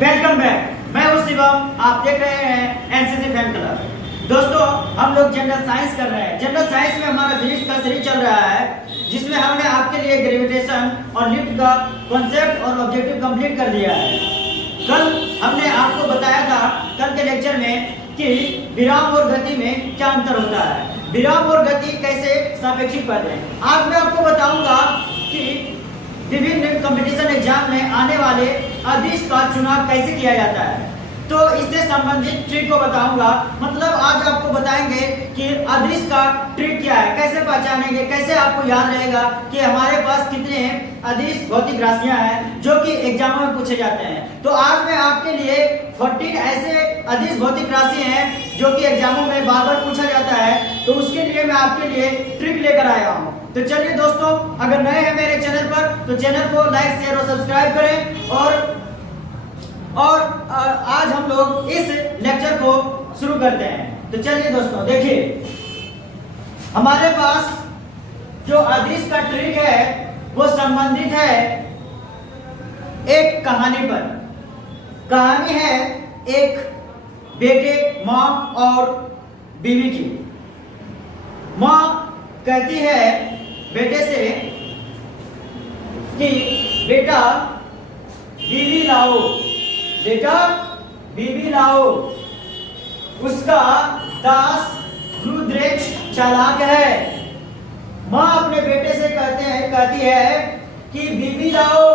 Welcome back. मैं हूं शिवम, आप देख रहे हैं एनसीसी फैन क्लब। दोस्तों, हम लोग जनरल साइंस कर रहे हैं। जनरल साइंस में हमारा फिजिक्स का सीरीज चल रहा है, जिसमें हमने आपके लिए ग्रेविटेशन और लिफ्ट का कॉन्सेप्ट और ऑब्जेक्टिव कंप्लीट कर दिया है। कल हमने आपको बताया था कल के लेक्चर में कि विराम और गति में क्या अंतर होता है, विराम और गति कैसे सापेक्षिक पद है। आज मैं आपको बताऊंगा कि विभिन्न कंपटीशन एग्जाम में आने वाले अदिश का चुनाव कैसे किया जाता है। तो इससे संबंधित ट्रिक को बताऊंगा। मतलब आज आपको बताएंगे कि अदिश का ट्रिक क्या है, कैसे पहचानेंगे, कैसे आपको याद रहेगा कि हमारे पास कितने अदिश भौतिक राशियां हैं जो कि एग्जामों में पूछे जाते हैं। तो आज मैं आपके लिए 14 ऐसे अदिश भौतिक राशि हैं जो कि एग्जामों में बार बार पूछा जाता है। तो उसके लिए मैं आपके लिए ट्रिक लेकर आया हूँ। तो चलिए दोस्तों, अगर नए हैं मेरे चैनल पर तो चैनल को लाइक शेयर और सब्सक्राइब करें। और आज हम लोग इस लेक्चर को शुरू करते हैं। तो चलिए दोस्तों, देखिए हमारे पास जो अदिश का ट्रिक है वो संबंधित है एक कहानी पर। कहानी है एक बेटे, माँ और बीवी की। माँ कहती है बेटे से कि बेटा बीवी लाओ, बेटा बीवी लाओ, उसका दास रुद्रेक्ष चालाक है। माँ अपने बेटे से कहती है कि बीवी लाओ,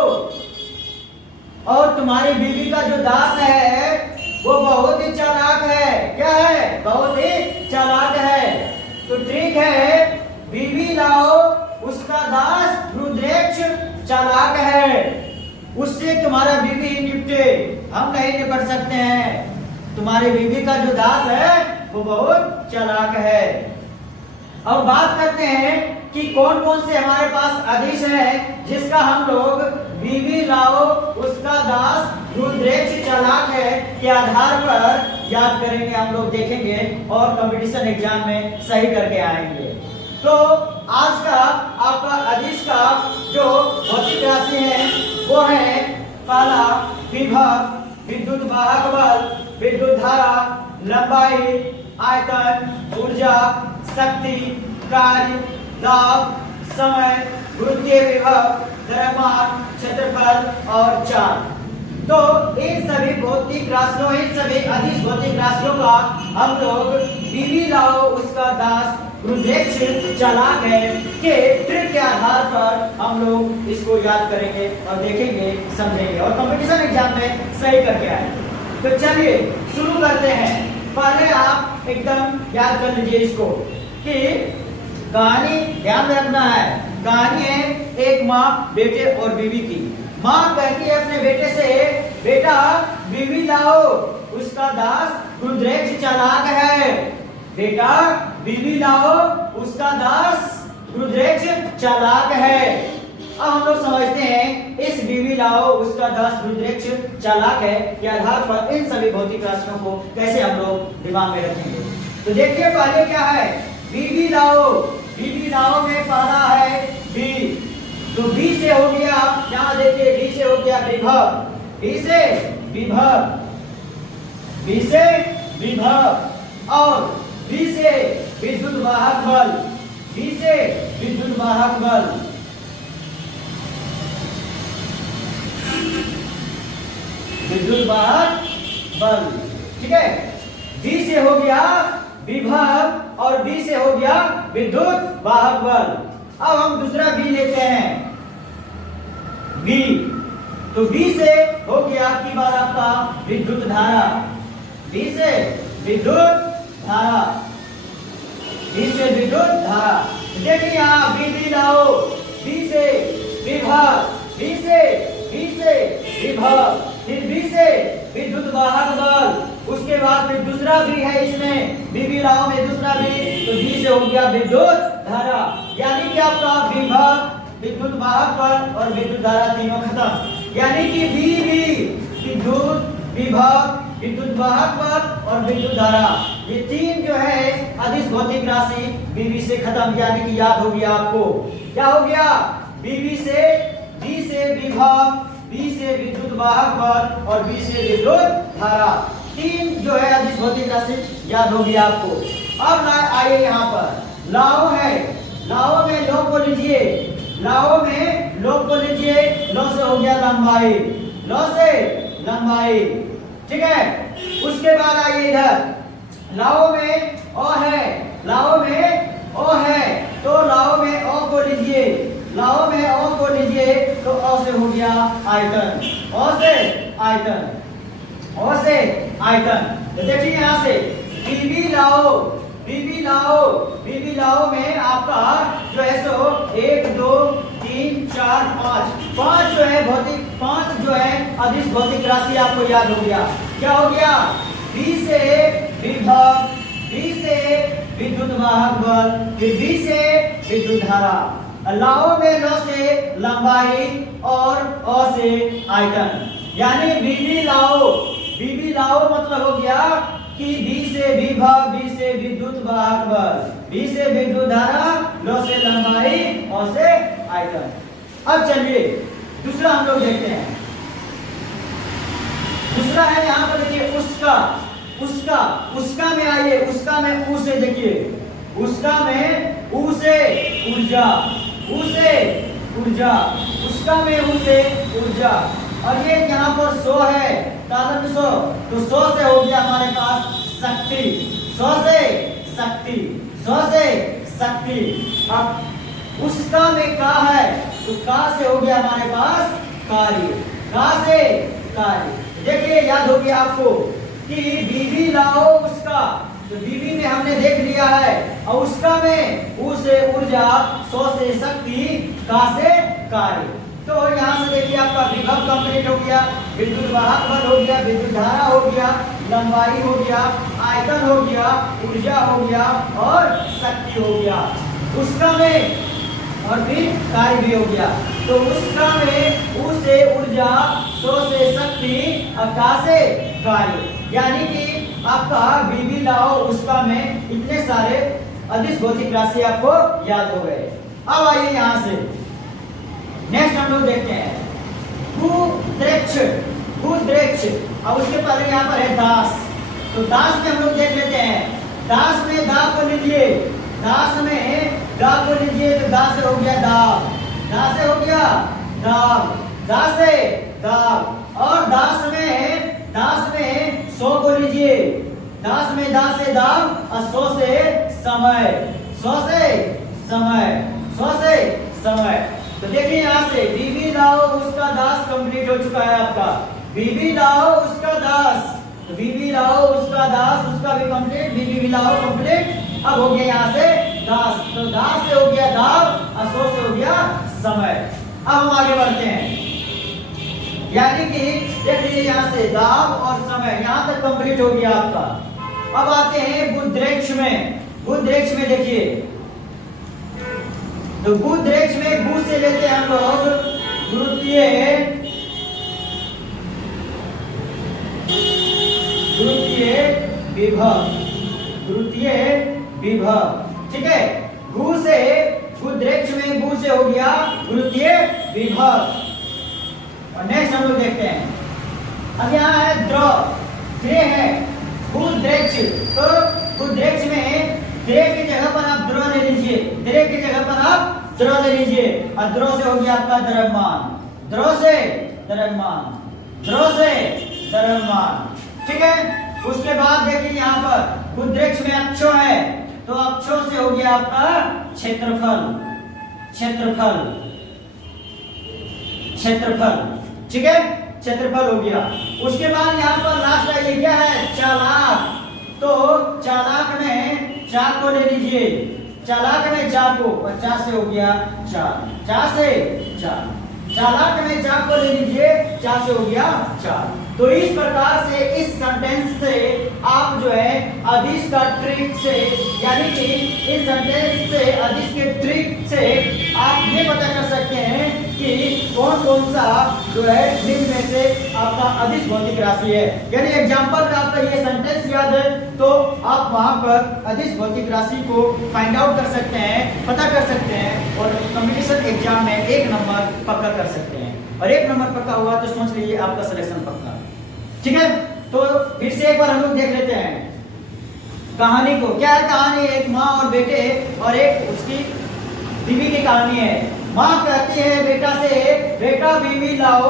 और तुम्हारी बीवी का जो दास है वो बहुत ही चालाक है। क्या है? बहुत ही चालाक है। तो ठीक है, बीवी लाओ, उसका दास रुद्रेक्ष चालाक है, उससे तुम्हारा बीवी निपटे, हम नहीं निपट सकते हैं। तुम्हारी बीवी का जो दास है वो बहुत चालाक है। और बात करते हैं कि कौन कौन से हमारे पास अदिश है जिसका हम लोग बीवी लाओ, उसका दास रुद्रेक्ष चालाक है के आधार पर याद करेंगे, हम लोग देखेंगे और कंपटीशन एग्जाम में सही करके आएंगे। तो आज का आपका अदिश का जो भौतिक राशि है वो है पहला विभव, विद्युत वाहक बल, विद्युत धारा, लंबाई, आयतन, ऊर्जा, शक्ति, कार्य, दाब, समय, गुरुत्वीय विभव, द्रव्यमान, क्षेत्रफल और चार्ज। तो इन सभी भौतिक राशियों, इन सभी अदिश भौतिक राशियों का हम लोग बीवी लाओ, उसका दास रुद्रेक्ष चालाक है के ट्रिक के आधार पर हम लोग इसको याद करेंगे और देखेंगे, समझेंगे और कंपटीशन एग्जाम में सही करके आएंगे। तो चलिए शुरू करते हैं। पहले आप एकदम याद कर लीजिए इसको कि कहानी ध्यान रखना है। कहानी है एक माँ, बेटे और बीवी की। माँ कहती है अपने बेटे से, बेटा बीवी लाओ, उसका दास रुद्रेक्ष चालाक है। बेटा बीवी लाओ, उसका दास रुद्रेक्ष चालाक है। अब हम लोग समझते हैं इस बीवी लाओ, उसका दास रुद्रेक्ष चालाक है के आधार पर इन सभी भौतिक राशियों को कैसे हम लोग दिमाग में रखेंगे। तो देखिए पहले क्या है, बीवी लाओ। बीवी लाओ में पहला है बी। तो बी से हो गया, यहाँ देखिए बी से हो गया विभव, बी से विभव, बी से विभव, और बी से विद्युत वाहक बल, बी से विद्युत वाहक बल, विद्युत वाहक बल। ठीक है, बी से हो गया विभव और बी से हो गया विद्युत वाहक बल। अब हम दूसरा बी लेते हैं, बी। तो बी से हो गया की बार आपका विद्युत धारा, बी से विद्युत धारा, बी से विद्युत धारा। देखिए यहाँ बी लाओ, बी से विभव, बी से विभव, फिर बी से विद्युत वाहक बल, उसके बाद फिर दूसरा भी है इसमें, बीवी लाओ में दूसरा भी, तो बी से हो गया विद्युत धारा। यानी कि आपका विभव, विद्युत वाहक बल और विद्युत धारा तीनों खत्म। यानी कि विद्युत, विभव, विद्युत वाहक बल और विद्युत धारा, ये तीन जो है अदिश भौतिक राशि बीवी से खत्म। यानी कि याद हो गया आपको, क्या हो गया, बीवी से, बी से विभव, बी से विद्युत वाहक बल और बी से विद्युत धारा। तीन जो है अदिश भौतिक राशि याद होगी आपको। अब आइए यहाँ पर लाओ है, लाओ में लॉ को लीजिए, लाओ में लॉ को लीजिए, लॉ से हो गया लंबाई, लॉ से लंबाई, ठीक है। उसके बाद आइए इधर लाओ में ओ है, लाओ में ओ है तो लाओ में ओ को लीजिए, लाओ में ओ को लीजिए तो ओ से हो गया आयतन, ओ से आयतन, ओ से आयतन। तो देखिए यहाँ से बीबी लाओ, बीबी लाओ, बीबी लाओ में आपका जो है सो 1 2 3 4 5 5 जो है भौतिक, 5 जो है अदिश भौतिक राशि आपको याद हो गया। क्या हो गया? बी से विभव, बी से विद्युत वाहक बल, फिर बी से विद्युत धारा, लाओ में लौ से लंबाई और ओ से आयतन। यानी बीबी लाओ, बीबी लाओ मतलब हो गया कि बी से विभव, बी से विद्युत वाहक बल, बी से विद्युत धारा, लौ से लंबाई, ओ से आयतन। अब चलिए दूसरा हम लोग देखते हैं। दूसरा है यहाँ पर देखिए उसका, उसका, उसका में आइए, उसका में ऊ से देखिए, उसका में ऊ से ऊर्जा, ऊ से ऊर्जा, उसका में ऊ से ऊर्जा। और ये यहाँ पर 100 है, तालन 100, तो 100 से हो गया हमारे पास शक्ति, 100 से शक्ति, 100 से शक्ति। अब उसका में का है तो का से हो गया हमारे पास कार्य, का से कार्य। देखिए याद हो गया आपको कि बीबी लाओ उसका, तो बीबी में हमने देख लिया है, और उसका में ऊ से ऊर्जा, 100 से शक्ति, का से कार्य। तो यहाँ से देखिए आपका विभव कंप्लीट हो गया, विद्युत वाहक बल हो गया, विद्युत धारा हो गया, लंबाई हो गया, आयतन हो गया, ऊर्जा हो गया और शक्ति हो गया। उसका में और फिर कार्य भी हो गया। तो उसका में ऊ से ऊर्जा, 100 से शक्ति, का से कार्य। यानी कि आपका बीबी लाओ उसका में इतने सारे अदिश भौतिक राशि आपको याद हो गए। अब आइए यहाँ से नेक्स्ट हम लोग देखते हैं भूद्रेक्ष, भूद्रेक्ष। अब उसके पहले यहाँ पर है दास, तो दास में हम लोग देख लेते हैं। दास में दा को लीजिए, दास में दा को लीजिए तो दा से हो गया दाब, दा से हो गया दाब, दा से दाब। और दास में 100 को लीजिए, दास में दा से दाब और 100 से समय, 100 से समय, 100 से समय। तो देखिए यहाँ से बीबी लाओ उसका दास कंप्लीट हो चुका है आपका, बीबी लाओ उसका दास, तो बीबी लाओ उसका दास, उसका भी कंप्लीट, बीबी लाओ कंप्लीट। अब हो गया यहाँ से दास, तो दास से हो गया दाब और 100 से हो गया समय। अब हम आगे बढ़ते हैं, यानी कि देख लीजिए यहाँ से दाब और समय यहाँ तक कंप्लीट हो गया आपका। अब आते हैं बुद्रेक्ष में, बुद्रेक्ष में देखिए, तो बुद्रेक्ष में बू से लेते हैं हम लोग गुरुत्वीय, गुरुत्वीय विभव, गुरुत्वीय विभव, ठीक है। भू से बुद्रेक्ष में बू से हो गया गुरुत्वीय विभव। और नेक्स्ट हम लोग देखते हैं, अब यहाँ है द्रव, द्रे है बुद्रेक्ष, तो बुद्रेक्ष में द्रे की जगह पर आप द्रव ले लीजिए, द्रे की जगह पर आप द्रव ले लीजिए, और द्रव से हो गया आपका द्रव्यमान, द्रव से द्रव्यमान, द्रव से द्रव्यमान, ठीक है। उसके बाद देखिए यहाँ पर बुद्रेक्ष में अक्षो है, तो अक्षो से हो गया आपका क्षेत्रफल, क्षेत्रफल, क्षेत्रफल, ठीक है, क्षेत्रफल हो गया। उसके बाद यहाँ पर लास्ट ये क्या है चालाक, तो चालाक में चार को ले लीजिए, चालाक में चार को, 50 से हो गया 4, 4 से 4, चालाक में चार को ले लीजिए, 4 से हो गया 4। तो इस प्रकार से इस सेंटेंस से आप जो है अदिश का ट्रिक से, यानी कि इस सेंटेंस से अदिश के ट्रिक से आप ये पता कर सकते हैं कि कौन कौन सा जो है निम्न में से आपका अदिश भौतिक राशि है। यानी एग्जांपल में आपका ये सेंटेंस याद है तो आप वहां पर अदिश भौतिक राशि को फाइंड आउट कर सकते हैं, पता कर सकते हैं और कंपटीशन एग्जाम में 1 नंबर पक्का कर सकते हैं। और 1 नंबर पक्का हुआ तो समझ लीजिए आपका सिलेक्शन पक्का। ठीक है, तो फिर से एक बार हम लोग देख लेते हैं कहानी को। क्या है कहानी? एक माँ और बेटे और एक उसकी बीवी की कहानी है। माँ कहती है बेटा से, बेटा बीवी लाओ,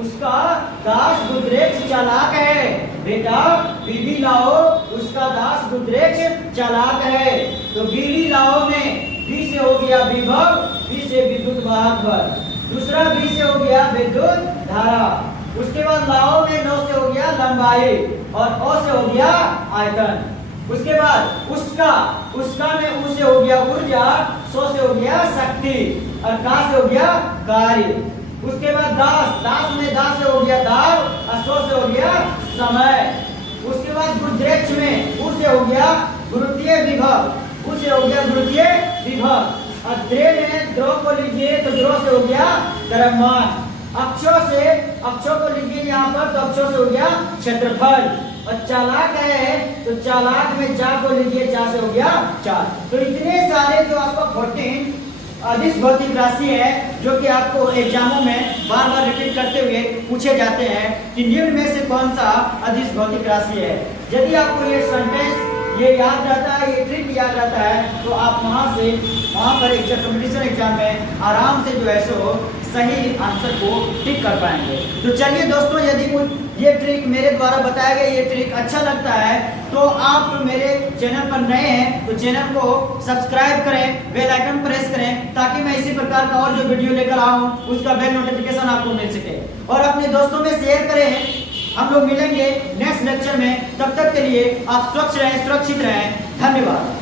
उसका दास गुदरेक्ष चालाक है। बेटा बीवी लाओ, उसका दास गुदरेक्ष चालाक है। तो बीवी लाओ में बी से हो गया विभव, बी से विद्युत वाहक बल, दूसरा बी से हो गया विद्युत धारा। उसके बाद लाओ में नौ से हो गया लंबाई और ओ से हो गया आयतन। उसके बाद उसका में उ से हो गया ऊर्जा, सो से हो गया शक्ति और का से हो गया कार्य। उसके बाद दास में दा से हो गया दाब और सो से हो गया समय। उसके बाद गुरुद्रेक्ष में उ से हो गया गुरुत्वीय विभव, उ से हो गया गुरुत्वीय विभव और द्रव में द्रव को लीजिए तो द्रव से हो गया द्रव्यमान। अक्षों को लीजिए यहाँ पर तो अक्षों से हो गया क्षेत्रफल और चालाक है तो चालाक में चा को लीजिए, चा से हो गया चार। तो इतने सारे जो आपका 14 अदिश भौतिक राशि है जो कि आपको एग्जामों में बार बार रिपीट करते हुए पूछे जाते हैं कि निम्न में से कौन सा अदिश भौतिक राशि है। यदि आपको ये सेंटेंस ये याद रहता है, ये ट्रिक याद रहता है तो आप वहाँ पर कंपटीशन एग्जाम में आराम से जो है सो सही आंसर को टिक कर पाएंगे। तो चलिए दोस्तों, यदि ये ट्रिक मेरे द्वारा बताया गया ये ट्रिक अच्छा लगता है तो आप मेरे चैनल पर नए हैं तो चैनल को सब्सक्राइब करें, बेल आइकन प्रेस करें ताकि मैं इसी प्रकार का और जो वीडियो लेकर आऊँ उसका बेल नोटिफिकेशन आपको मिल सके और अपने दोस्तों में शेयर करें। हम लोग मिलेंगे नेक्स्ट लेक्चर में, तब तक के लिए आप स्वच्छ रहें, सुरक्षित रहें। धन्यवाद।